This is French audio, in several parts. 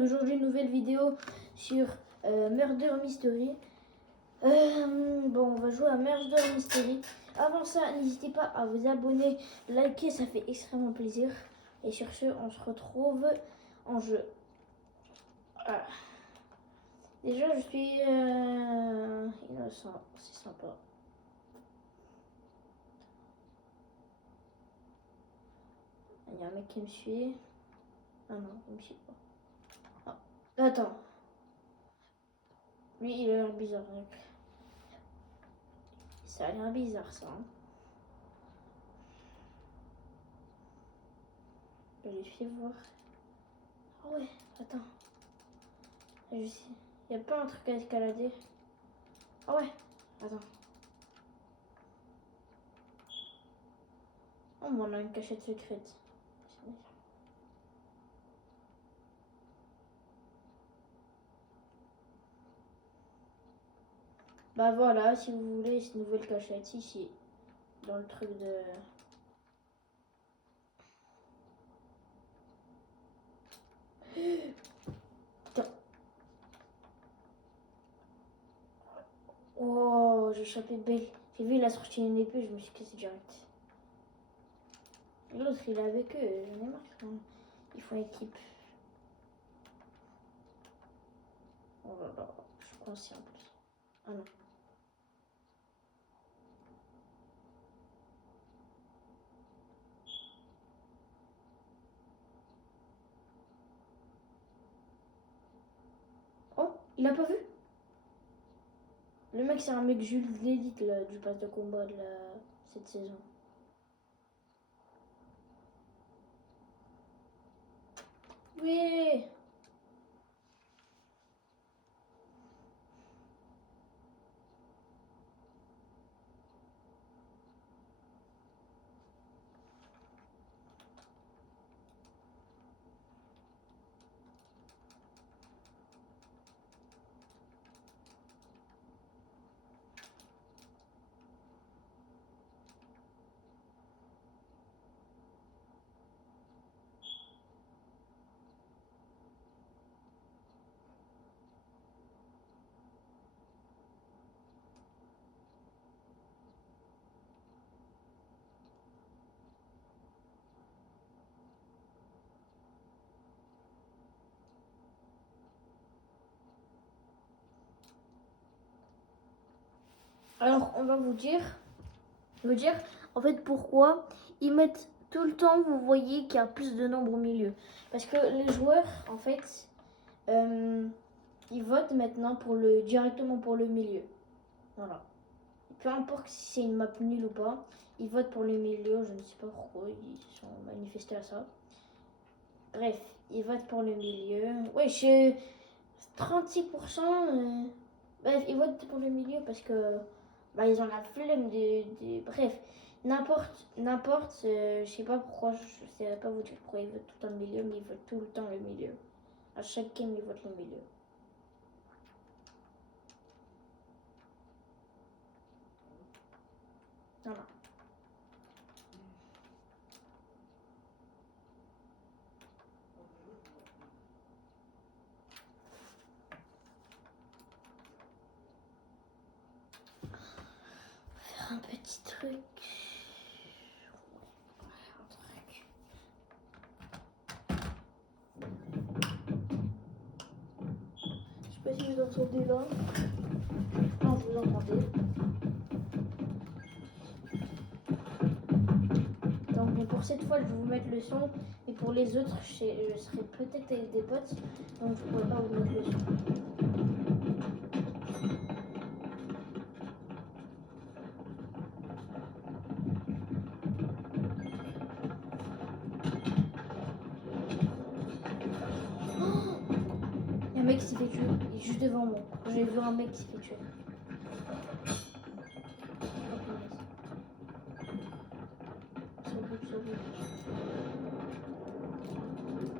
d'aujourd'hui une nouvelle vidéo sur Murder Mystery. Bon, on va jouer à Murder Mystery. Avant ça, n'hésitez pas à vous abonner, liker, ça fait extrêmement plaisir. Et sur ce, on se retrouve en jeu. Ah. Déjà, je suis innocent, c'est sympa. Il y a un mec qui me suit. Ah non, il me suit pas. Ah. Attends. Lui, il a l'air bizarre. Ça a l'air bizarre, ça. Hein. Je lui fais voir. Ah ouais, attends. Il n'y a pas un truc à escalader. Ah ouais, attends. Oh, on a une cachette secrète. Bah voilà, si vous voulez cette nouvelle cachette ici, dans le truc de... Putain. Oh, j'ai échappé belle. J'ai vu, il a sorti une épée, je me suis cassé direct. L'autre, il est avec eux, j'en ai marre. Ils font équipe. Oh là là, je suis coincé en plus. Ah non. Oh, il a pas vu? Le mec, c'est un mec Jules l'élite là, du pass de combat de cette saison. Oui. Alors, on va vous dire en fait pourquoi ils mettent tout le temps, vous voyez qu'il y a plus de nombre au milieu. Parce que les joueurs, en fait, ils votent maintenant directement pour le milieu. Voilà. Peu importe si c'est une map nulle ou pas, ils votent pour le milieu, je ne sais pas pourquoi, ils se sont manifestés à ça. Bref, ils votent pour le milieu. Ouais, 36%. Bref, ils votent pour le milieu parce que bah, ils ont la flemme Bref, n'importe, je sais pas pourquoi, je sais pas vous dire pourquoi ils votent tout le temps le milieu, mais ils votent tout le temps le milieu. À chaque game, ils votent le milieu. Voilà. Faire un petit truc. Je sais pas si vous entendez là. Non, vous entendez. Donc bon, pour cette fois, je vais vous mettre le son. Et pour les autres, je serai peut-être avec des potes. Donc je pourrais pas vous mettre le son. Il y a un mec qui s'est fait tuer. Il est juste devant moi. J'ai vu un mec qui s'est fait tuer.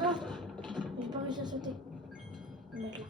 Ah, j'ai pas réussi à sauter. D'accord.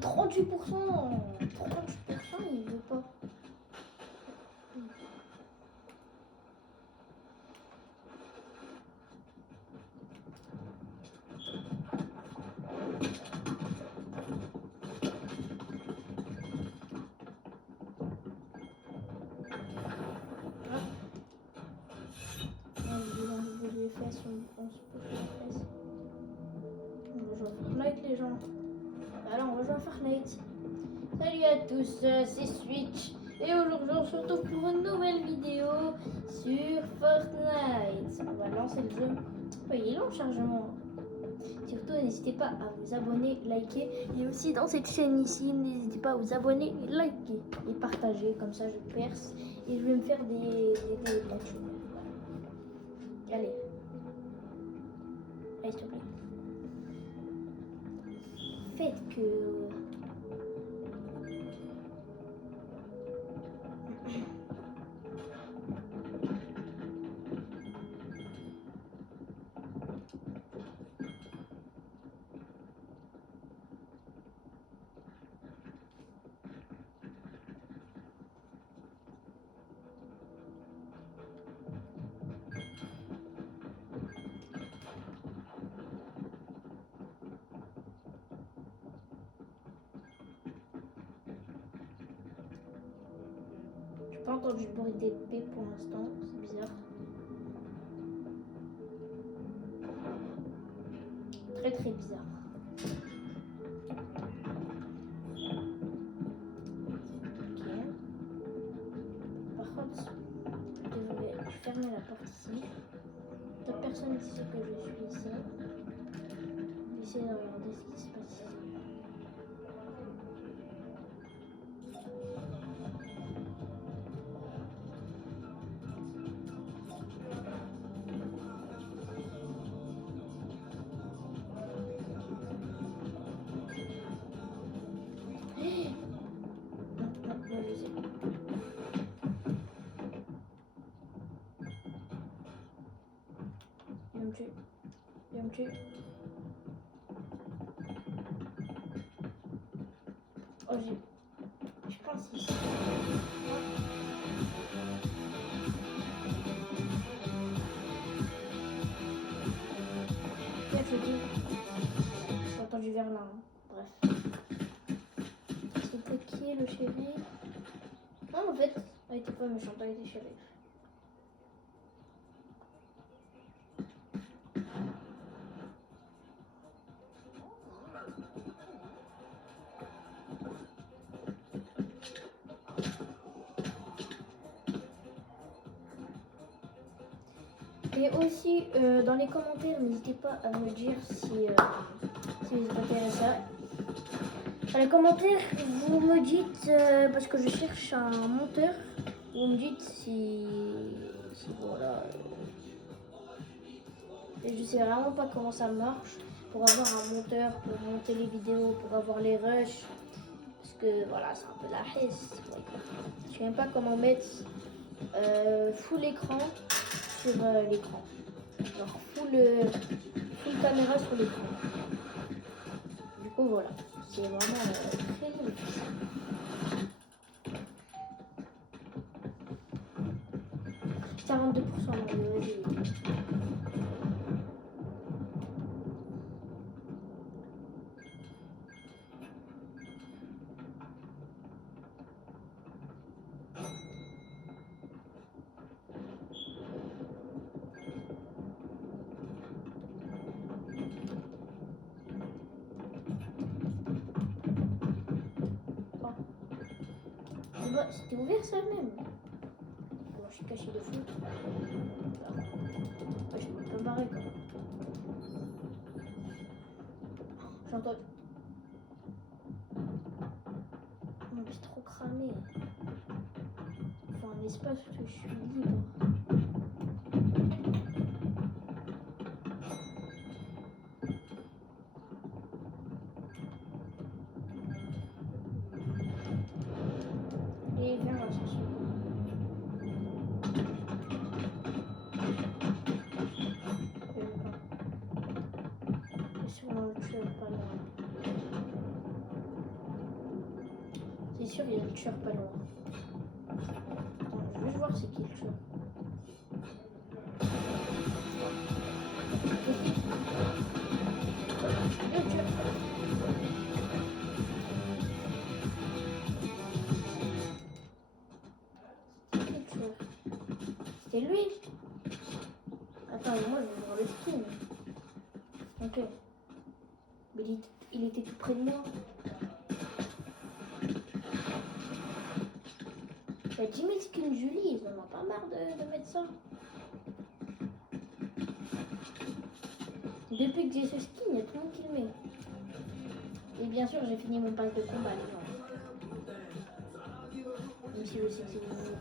38%. 38%, il veut pas. Fortnite les gens. Alors on va jouer à Fortnite. Salut à tous, c'est Switch. Et aujourd'hui on se retrouve pour une nouvelle vidéo sur Fortnite. On va lancer le jeu. Ouais, il est long le chargement. Surtout n'hésitez pas à vous abonner, liker. Et aussi dans cette chaîne ici, n'hésitez pas à vous abonner, liker et partager. Comme ça je perce et je vais me faire des tâches. Allez. Allez, s'il te plaît. Faites que... J'ai pas entendu le bruit d'épée pour l'instant, c'est bizarre. Très très bizarre. Ok. Par contre, je vais fermer la porte ici. D'autres personnes ici que je suis ici. Je vais essayer de regarder ce qui se passe ici. Il va me tuer. Il va me tuer. Oh, je pense ici. Je dis. J'ai entendu vers là. Hein. Bref. C'était qui le shérif? Non, en fait, elle était pas méchante, elle était shérif. Et aussi, dans les commentaires, n'hésitez pas à me dire si vous êtes intéressé. Dans les commentaires, vous me dites, parce que je cherche un monteur, vous me dites si voilà. Et je sais vraiment pas comment ça marche pour avoir un monteur, pour monter les vidéos, pour avoir les rushs. Parce que voilà, c'est un peu la hesse. Je sais même pas comment mettre full écran sur l'écran. Alors full caméra sur l'écran. Du coup voilà, c'est vraiment très difficile. C'est à 22% vas-y. C'était ouvert ça même. Bon, je suis caché de fou. Ouais, je peux pas me barrer quoi. J'entends. Non, mais c'est trop cramé. Il faut un espace où je suis libre. Et viens là, c'est sûr. Sur le club, pas loin. sûr, il y a le tueur pas loin. Attends, je vais juste voir c'est qui le tueur. Le tueur. C'est qui le tueur? C'était lui. Attends, moi je vais voir le skin. Ok. Mais il était tout près de moi. Bah, 10 000 skins Julie, ils en ont pas marre de mettre ça. Depuis que j'ai ce skin, il y a tout le monde qui le met. Et bien sûr, j'ai fini mon pass de combat, les gens. Même si je sais que c'est nouveau.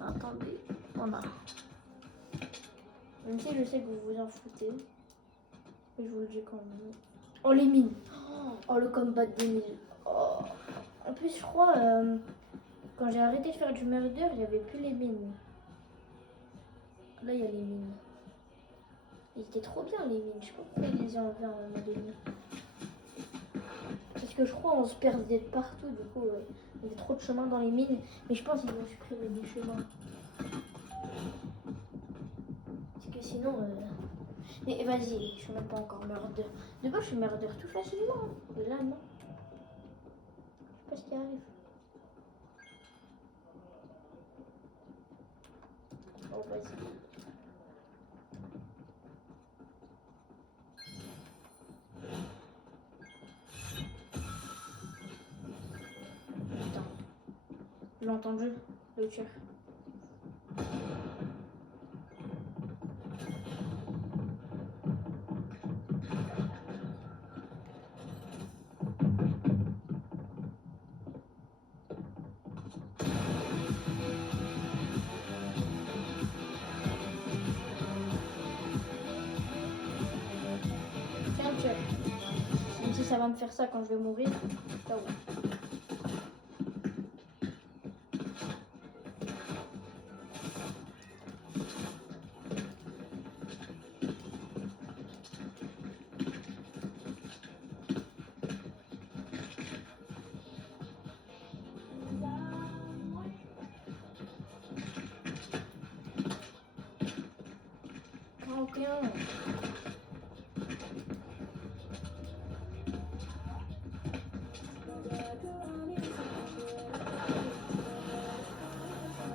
Attendez, on a. Même si je sais que vous vous en foutez. Mais je vous le dis quand même. Oh, les mines. Oh, le combat des mines. Oh. En plus, je crois, quand j'ai arrêté de faire du murder, il n'y avait plus les mines. Là, il y a les mines. Ils étaient trop bien, les mines. Je sais pas pourquoi ils les ont enlevés à un moment donné. Parce que je crois on se perdait de partout, du coup, il y avait trop de chemins dans les mines. Mais je pense qu'ils vont supprimer des chemins. Parce que sinon... Mais vas-y, je suis même pas encore murder. De base, je suis murder tout facilement. Hein. Et là, non. Je sais pas ce qui arrive. Oh, vas-y. Attends. J'ai entendu le tueur. Tiens, le tueur. Même si ça va me faire ça quand je vais mourir. Ciao. Bien.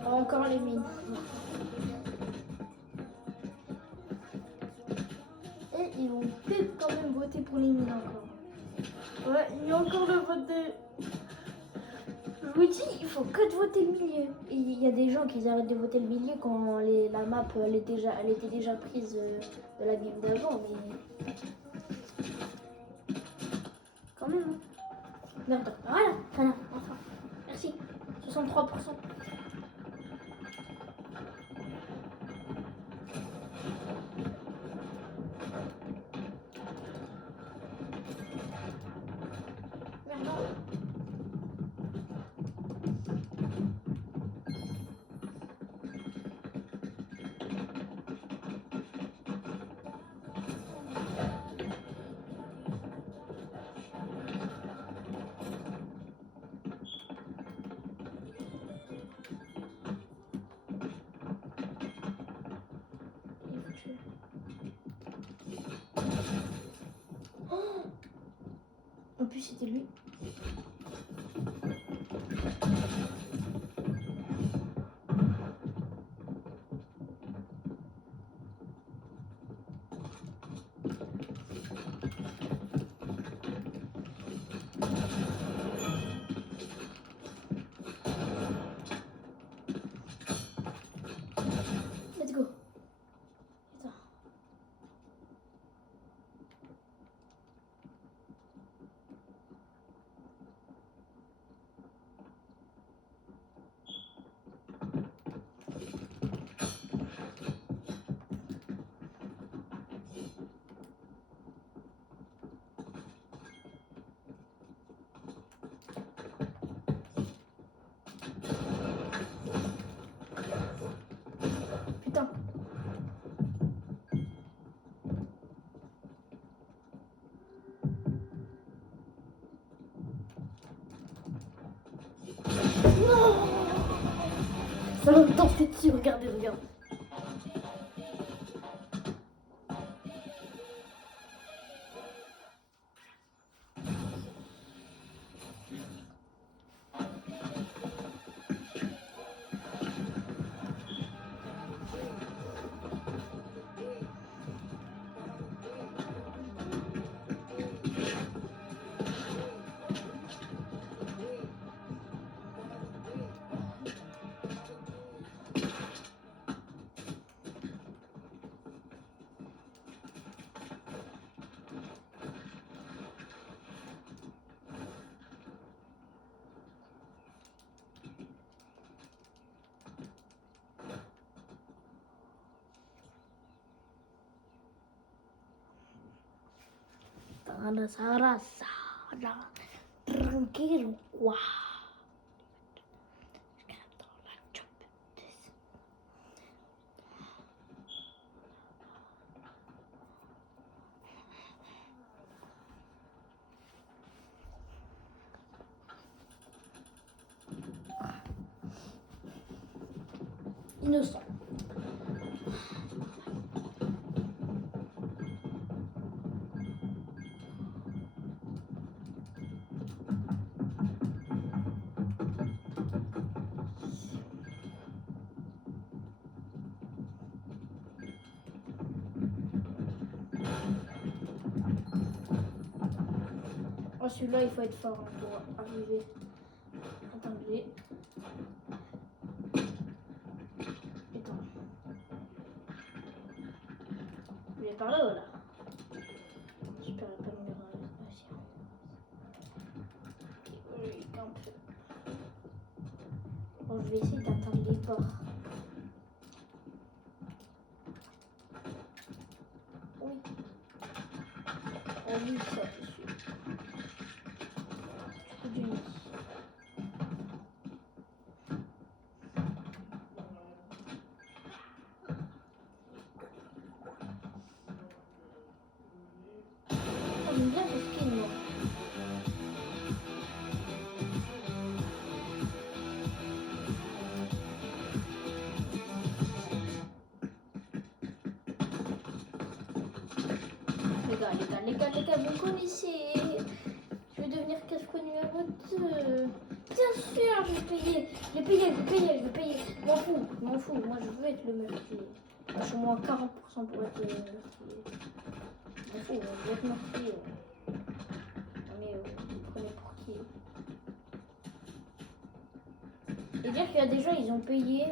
Encore les mines. Et ils vont peut-être quand même voter pour les mines encore. Ouais, il y a encore le vote de... Je vous dis, il faut que de voter le milieu. Et il y a des gens qui arrêtent de voter le milieu quand la map elle était déjà prise de la game d'avant, mais quand même. Hein. Merde. Voilà, enfin. Merci. 63%. Merde. Oh, en plus, c'était lui. Let's go. Attends. Ça va me danser dessus, regardez, regardez. Tranquilo, quoi. Innocent. Oh, celui-là, il faut être fort hein, pour arriver. Attendez. Attends. Il est par là ou là? J'espère pas me mettre oui, un peu. Bon, je vais essayer d'atteindre les ports. Oui. Oh oui, ça, je suis. Du nid. Oh, j'aime bien ce skin, moi. Les gars, vous connaissez. Je vais devenir casse-cou numéro 2. Bien sûr, je vais payer. Je m'en fous. Moi, je veux être le meurtrier. Je suis au moins 40% pour être le meurtrier. Je m'en fous, je veux être meurtrier. Mais vous prenez pour qui? Et dire qu'il y a des gens, ils ont payé.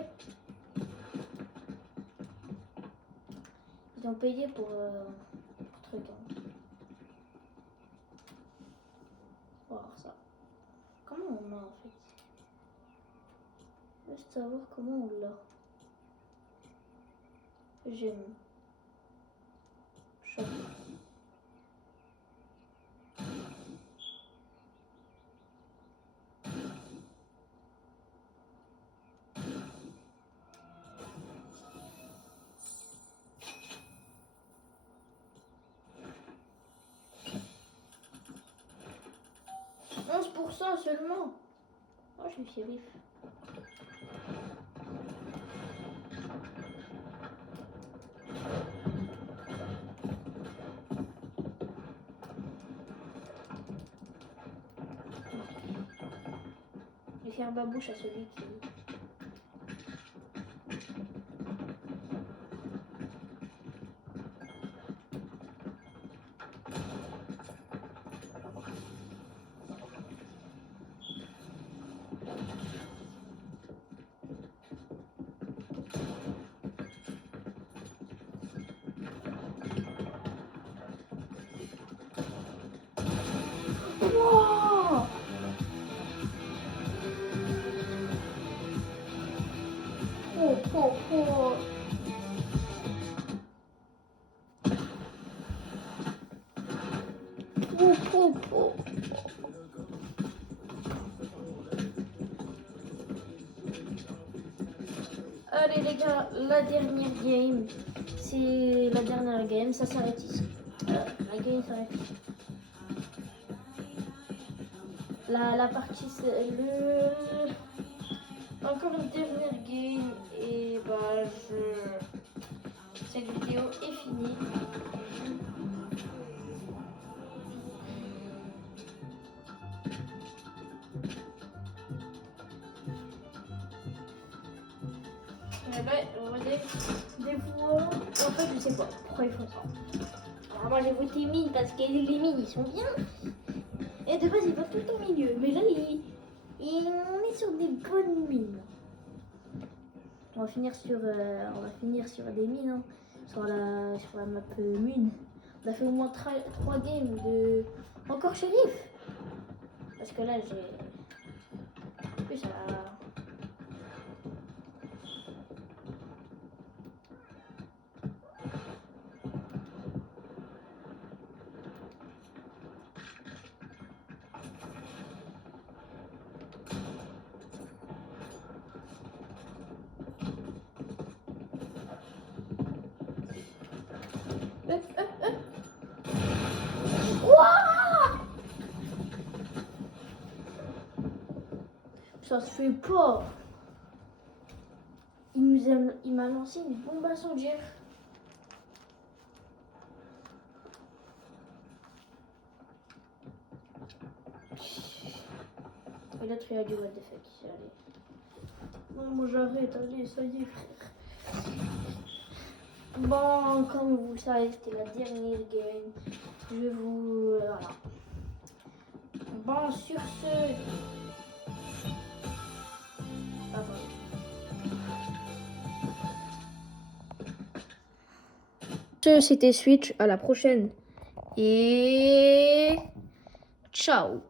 Ils ont payé pour truc. Hein. On va voir ça. Comment on a en fait? Je veux savoir comment on l'a. J'aime. Shop. % seulement. Oh, je suis shérif. Je vais faire babouche à celui qui... Wow! Oh. Allez les gars, la dernière game. C'est la dernière game, ça s'arrête ici. La game s'arrête ici. La partie c'est le... Encore une dernière game. fini. Eh ben, regardez, des fois, en fait, je sais pas pourquoi ils font ça. Alors moi j'ai voté mine parce que les mines ils sont bien. Et de base ils vont tout au milieu. Mais là, on est sur des bonnes mines. On va finir sur des mines, hein. Sur la map mine. On a fait au moins 3 games de... Encore shérif. Parce que là, j'ai... En plus, ça... Ouah, ça se fait pas. Il m'a lancé une bombe incendiaire. Et l'autre il a dit what the fuck. Allez. Non, moi j'arrête, allez, ça y est frère. Bon, comme vous le savez, c'était la dernière game. Je vais vous... voilà. Bon, sur ce... C'était Switch, à la prochaine. Et... ciao.